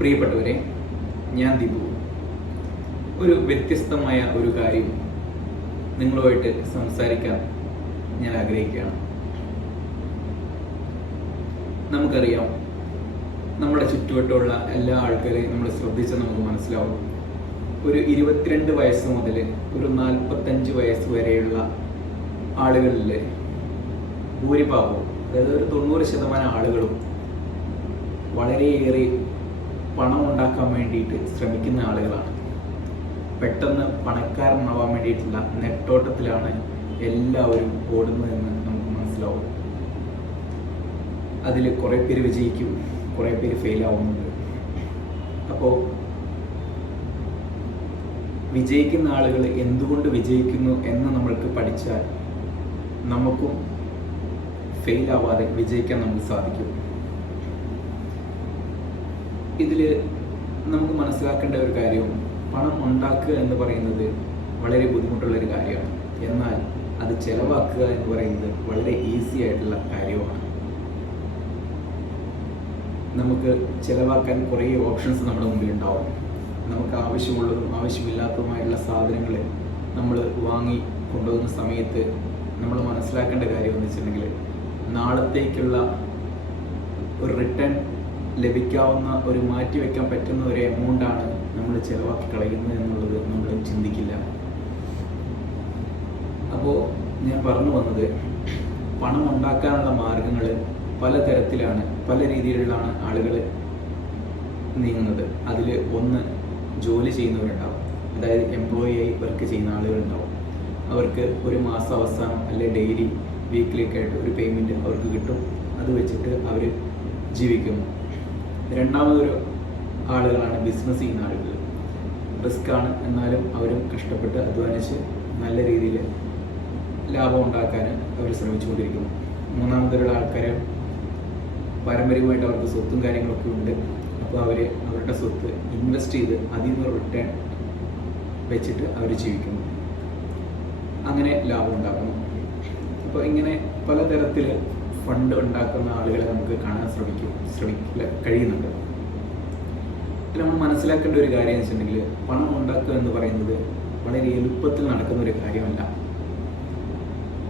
പ്രിയപ്പെട്ടവരെ, ഞാൻ ദീപു. ഒരു വ്യത്യസ്തമായ ഒരു കാര്യം നിങ്ങളുമായിട്ട് സംസാരിക്കാൻ ഞാൻ ആഗ്രഹിക്കുകയാണ്. നമുക്കറിയാം, നമ്മുടെ ചുറ്റുവട്ടമുള്ള എല്ലാ ആൾക്കാരെയും നമ്മൾ ശ്രദ്ധിച്ചാൽ നമുക്ക് മനസ്സിലാവും. ഒരു 22 വയസ്സ് മുതൽ ഒരു 45 വയസ്സ് വരെയുള്ള ആളുകളിൽ ഭൂരിഭാഗവും, അതായത് ഒരു 90% ആളുകളും വളരെയേറെ പണം ഉണ്ടാക്കാൻ വേണ്ടിയിട്ട് ശ്രമിക്കുന്ന ആളുകളാണ്. പെട്ടെന്ന് പണക്കാരനാവാൻ വേണ്ടിയിട്ടുള്ള നെട്ടോട്ടത്തിലാണ് എല്ലാവരും ഓടുന്നതെന്ന് നമുക്ക് മനസ്സിലാവും. അതിൽ കുറേ പേര് വിജയിക്കും, കുറേ പേര് ഫെയിൽ ആവുന്നുണ്ട്. അപ്പോൾ വിജയിക്കുന്ന ആളുകൾ എന്തുകൊണ്ട് വിജയിക്കുന്നു എന്ന് നമ്മൾക്ക് പഠിച്ചാൽ നമുക്കും ഫെയിൽ ആവാതെ വിജയിക്കാൻ നമുക്ക് സാധിക്കും. ഇതിൽ നമുക്ക് മനസ്സിലാക്കേണ്ട ഒരു കാര്യവും, പണം ഉണ്ടാക്കുക എന്ന് പറയുന്നത് വളരെ ബുദ്ധിമുട്ടുള്ളൊരു കാര്യമാണ്. എന്നാൽ അത് ചെലവാക്കുക എന്ന് പറയുന്നത് വളരെ ഈസി ആയിട്ടുള്ള കാര്യമാണ്. നമുക്ക് ചിലവാക്കാൻ കുറേ ഓപ്ഷൻസ് നമ്മുടെ മുമ്പിൽ ഉണ്ടാവും. നമുക്ക് ആവശ്യമുള്ളതും ആവശ്യമില്ലാത്തതുമായിട്ടുള്ള സാധനങ്ങൾ നമ്മൾ വാങ്ങി കൊണ്ടുപോകുന്ന സമയത്ത് നമ്മൾ മനസ്സിലാക്കേണ്ട കാര്യം എന്ന് വെച്ചിട്ടുണ്ടെങ്കിൽ, നാളത്തേക്കുള്ള ഒരു റിട്ടേൺ ലഭിക്കാവുന്ന, ഒരു മാറ്റിവെക്കാൻ പറ്റുന്ന ഒരു എമൗണ്ടാണ് നമ്മൾ ചിലവാക്കി കളയുന്നത് എന്നുള്ളത് നമ്മൾ ചിന്തിക്കില്ല. അപ്പോൾ ഞാൻ പറഞ്ഞു വന്നത്, പണം ഉണ്ടാക്കാനുള്ള മാർഗങ്ങൾ പലതരത്തിലാണ്, പല രീതിയിലുള്ളാണ് ആളുകൾ നീങ്ങുന്നത്. അതിൽ ഒന്ന്, ജോലി ചെയ്യുന്നവരുണ്ടാവും, അതായത് എംപ്ലോയി ആയി വർക്ക് ചെയ്യുന്ന ആളുകളുണ്ടാവും. അവർക്ക് ഒരു മാസം അവസാനം അല്ലെ ഡെയിലി വീക്കിലേക്ക് ആയിട്ട് ഒരു പേയ്മെൻറ്റ് അവർക്ക് കിട്ടും. അത് വെച്ചിട്ട് അവർ ജീവിക്കുന്നു. രണ്ടാമതൊരു ആളുകളാണ് ബിസിനസ് ചെയ്യുന്ന ആളുകൾ. റിസ്ക് ആണ്, എന്നാലും അവരും കഷ്ടപ്പെട്ട് അധ്വാനിച്ച് നല്ല രീതിയിൽ ലാഭം ഉണ്ടാക്കാൻ അവർ ശ്രമിച്ചുകൊണ്ടിരിക്കുന്നു. മൂന്നാമതൊരു ആൾക്കാർ പാരമ്പര്യമായിട്ട് അവർക്ക് സ്വത്തും കാര്യങ്ങളൊക്കെ ഉണ്ട്. അപ്പോൾ അവർ അവരുടെ സ്വത്ത് ഇൻവെസ്റ്റ് ചെയ്ത് അതിൽ നിന്ന് റിട്ടേൺ വെച്ചിട്ട് അവർ ജീവിക്കുന്നു, അങ്ങനെ ലാഭം ഉണ്ടാക്കുന്നു. അപ്പോൾ ഇങ്ങനെ പലതരത്തിൽ ഫണ്ട് ഉണ്ടാക്കുന്ന ആളുകളെ നമുക്ക് കാണാൻ കഴിയുന്നുണ്ട്. നമ്മൾ മനസ്സിലാക്കേണ്ട ഒരു കാര്യം എന്ന് വെച്ചിട്ടുണ്ടെങ്കിൽ, പണം ഉണ്ടാക്കുക എന്ന് പറയുന്നത് വളരെ എളുപ്പത്തിൽ നടക്കുന്ന ഒരു കാര്യമല്ല.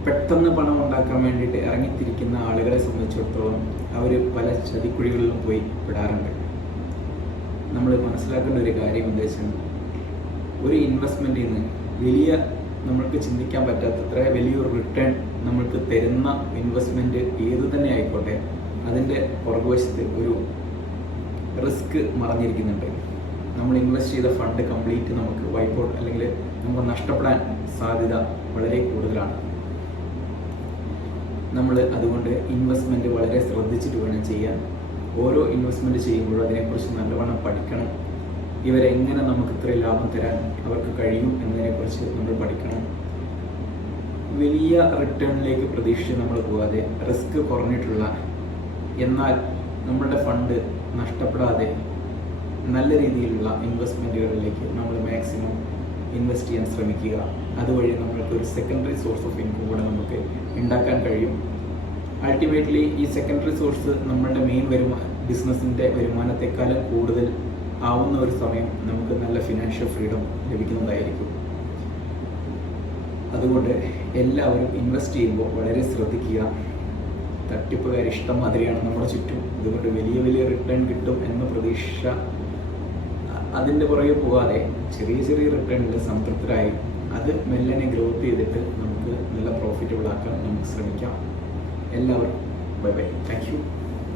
പെട്ടെന്ന് പണം ഉണ്ടാക്കാൻ വേണ്ടിയിട്ട് ഇറങ്ങിത്തിരിക്കുന്ന ആളുകളെ സംബന്ധിച്ചിടത്തോളം അവർ പല ചതിക്കുഴികളിലും പോയി വിടാറുണ്ട്. നമ്മൾ മനസ്സിലാക്കേണ്ട ഒരു കാര്യം എന്താ വെച്ചാൽ, ഒരു ഇൻവെസ്റ്റ്മെൻറ്റിൽ നിന്ന് വലിയ, നമ്മൾക്ക് ചിന്തിക്കാൻ പറ്റാത്തത്ര വലിയൊരു റിട്ടേൺ നമ്മൾക്ക് തരുന്ന ഇൻവെസ്റ്റ്മെൻറ്റ് ഏത് തന്നെ ആയിക്കോട്ടെ, അതിൻ്റെ പുറകുവശത്ത് ഒരു റിസ്ക് മറഞ്ഞിരിക്കുന്നുണ്ട്. നമ്മൾ ഇൻവെസ്റ്റ് ചെയ്ത ഫണ്ട് കംപ്ലീറ്റ് നമുക്ക് വൈപ്പ് ഔട്ട് അല്ലെങ്കിൽ നമുക്ക് നഷ്ടപ്പെടാൻ സാധ്യത വളരെ കൂടുതലാണ്. നമ്മൾ അതുകൊണ്ട് ഇൻവെസ്റ്റ്മെൻറ്റ് വളരെ ശ്രദ്ധിച്ചിട്ട് വേണം ചെയ്യാൻ. ഓരോ ഇൻവെസ്റ്റ്മെൻറ്റ് ചെയ്യുമ്പോഴും അതിനെക്കുറിച്ച് നല്ലവണ്ണം പഠിക്കണം. ഇവരെങ്ങനെ നമുക്ക് ഇത്രയും ലാഭം തരാൻ അവർക്ക് കഴിയും എന്നതിനെക്കുറിച്ച് നമ്മൾ പഠിക്കണം. വലിയ റിട്ടേണിലേക്ക് പ്രതീക്ഷിച്ച് നമ്മൾ പോകാതെ, റിസ്ക് കുറഞ്ഞിട്ടുള്ള എന്നാൽ നമ്മളുടെ ഫണ്ട് നഷ്ടപ്പെടാതെ നല്ല രീതിയിലുള്ള ഇൻവെസ്റ്റ്മെൻറ്റുകളിലേക്ക് നമ്മൾ മാക്സിമം ഇൻവെസ്റ്റ് ചെയ്യാൻ ശ്രമിക്കുക. അതുവഴി നമ്മൾക്ക് ഒരു സെക്കൻഡറി സോഴ്സ് ഓഫ് ഇൻകം കൂടെ നമുക്ക് ഉണ്ടാക്കാൻ കഴിയും. അൾട്ടിമേറ്റ്ലി ഈ സെക്കൻഡറി സോഴ്സ് നമ്മളുടെ മെയിൻ ബിസിനസ്സിൻ്റെ വരുമാനത്തെക്കാളും കൂടുതൽ ആവുന്ന ഒരു സമയം നമുക്ക് നല്ല ഫിനാൻഷ്യൽ ഫ്രീഡം ലഭിക്കുന്നതായിരിക്കും. അതുകൊണ്ട് എല്ലാവരും ഇൻവെസ്റ്റ് ചെയ്യുമ്പോൾ വളരെ ശ്രദ്ധിക്കുക. തട്ടിപ്പുകാർ ഇഷ്ടം മാതിരിയാണ് നമ്മുടെ ചുറ്റും. അതുകൊണ്ട് വലിയ വലിയ റിട്ടേൺ കിട്ടും എന്ന പ്രതീക്ഷ അതിൻ്റെ പുറകെ പോകാതെ ചെറിയ ചെറിയ റിട്ടേണിൽ സംതൃപ്തരായി അത് മെല്ലനെ ഗ്രോത്ത് ചെയ്തിട്ട് നമുക്ക് നല്ല പ്രോഫിറ്റബിൾ ആക്കാൻ നമുക്ക് ശ്രമിക്കാം. എല്ലാവരും ബൈ ബൈ. Thank you.